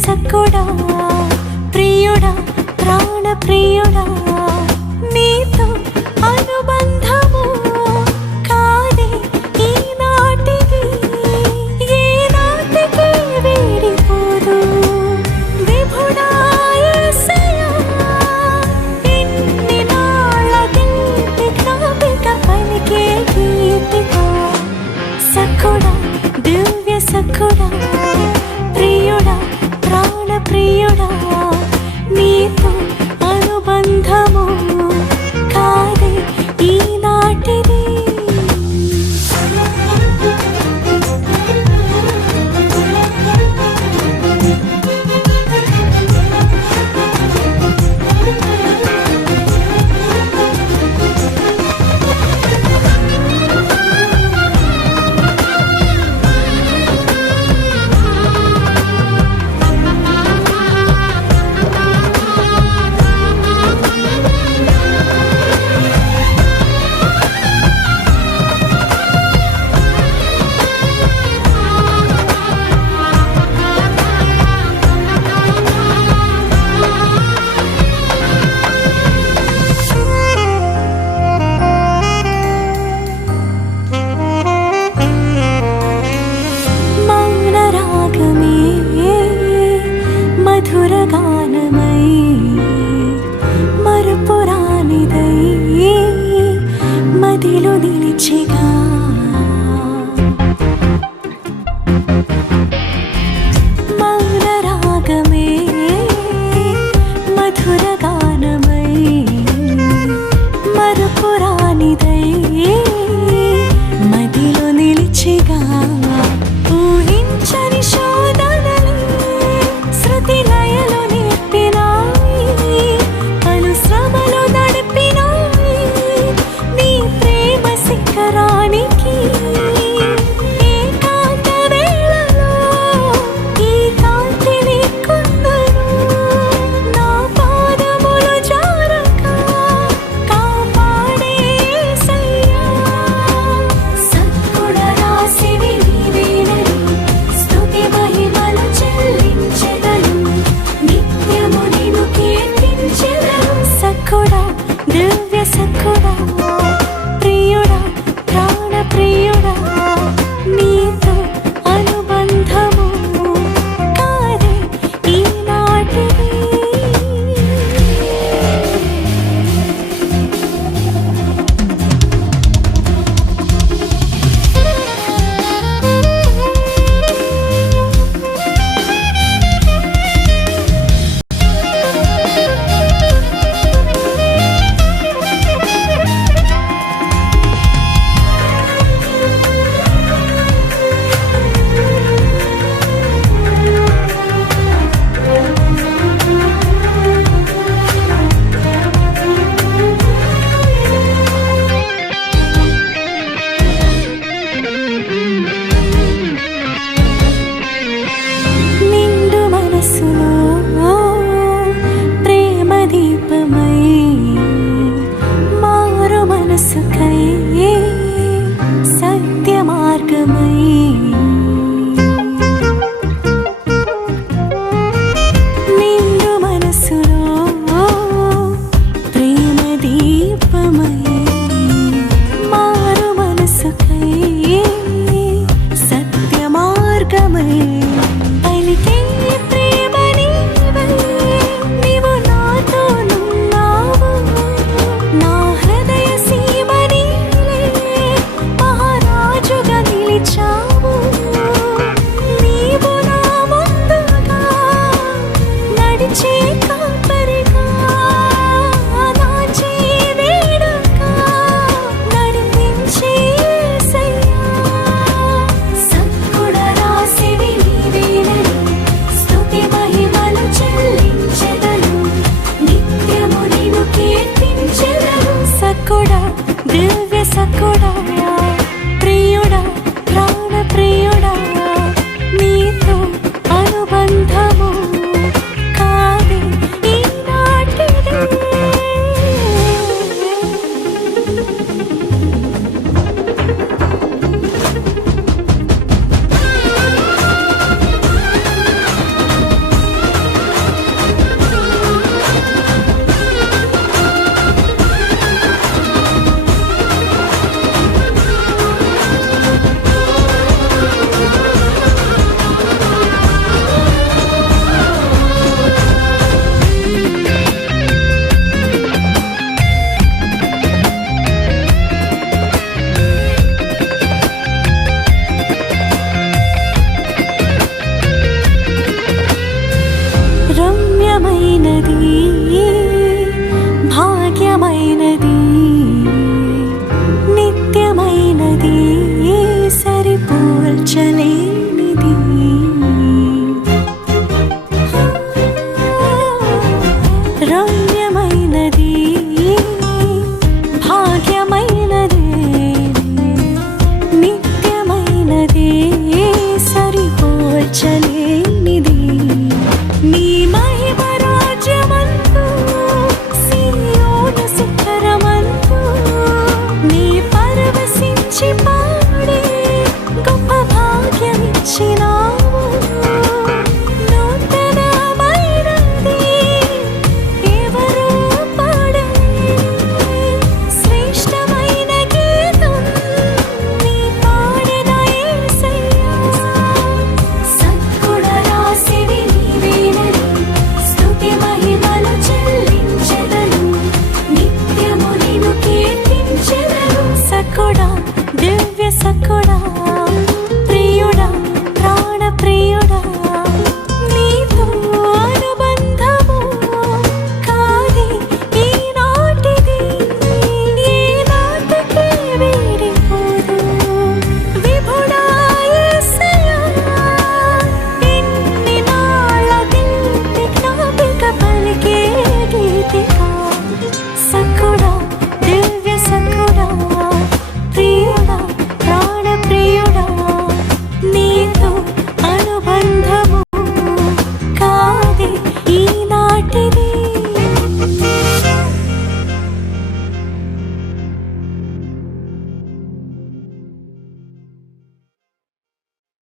సఖుడా ప్రియుడా ప్రాణ ప్రియుడా నీతో అనుబంధము కాదే ఈనాటిది ఏ నాటికి వీడిపోదు విభుడా యేసయ్యా ఇన్ని నాళ్ళ గీతి జ్ఞాపిక పలికే గీతిక సఖుడా దివ్య సఖుడా ప్రియుడా ప్రాణ ప్రియుడా నీతో అనుబంధము కాదే ఈనాటిది మధురగానమై మరుపురానిదై మదిలో నిలిచిగా మౌనరాగమే మధురగానమై మరుపురానిదై మదిలో నిలిచిగా ఊహించని శోధనలే శృతి లయలు నేర్పినాయి పలు శ్రమలు నడిపినాయి నీ ప్రేమ శిఖరానికి ఏకాంత వేళలో ఈ కాంతిని కొందరు నా పాదములు జారక కాపాడే యేసయ్యా సద్గుణ రాశివి నీవేనని స్తుతి మహిమలు చెల్లించెదను నిత్యము నిన్ను కీర్తించెదను సఖుడా దివ్య సఖుడా ప్రియుడా ప్రాణ ప్రియుడా నీతో అనుబంధము కాదే ఈనాటిది నిండు మనసులో ప్రేమ దీపమై మారు మనసుకై సత్య మార్గమై నిండు మనసులో ప్రేమ దీపమై మారు మనసుకై సత్య మార్గమై పలికే ప్రేమ నీవై నీవు నాతోనున్నావు నా హృదయ సీమ నీవే మహారాజుగా నిలిచావు నీవు నా ముందుగా నడిచే కాపరిగా నా జీవేడుగా నడిపించే యేసయ్యా సద్గుణ రాశివి నీవేనని స్తుతి మహిమలు చెల్లించెదను నిత్యము నిన్ను కీర్తించెదను సఖుడా దివ్య సఖుడా ప్రియుడా ప్రాణ ప్రియుడా నీతో అనుబంధము కాదే ఈనాటిది భాగ్యమైన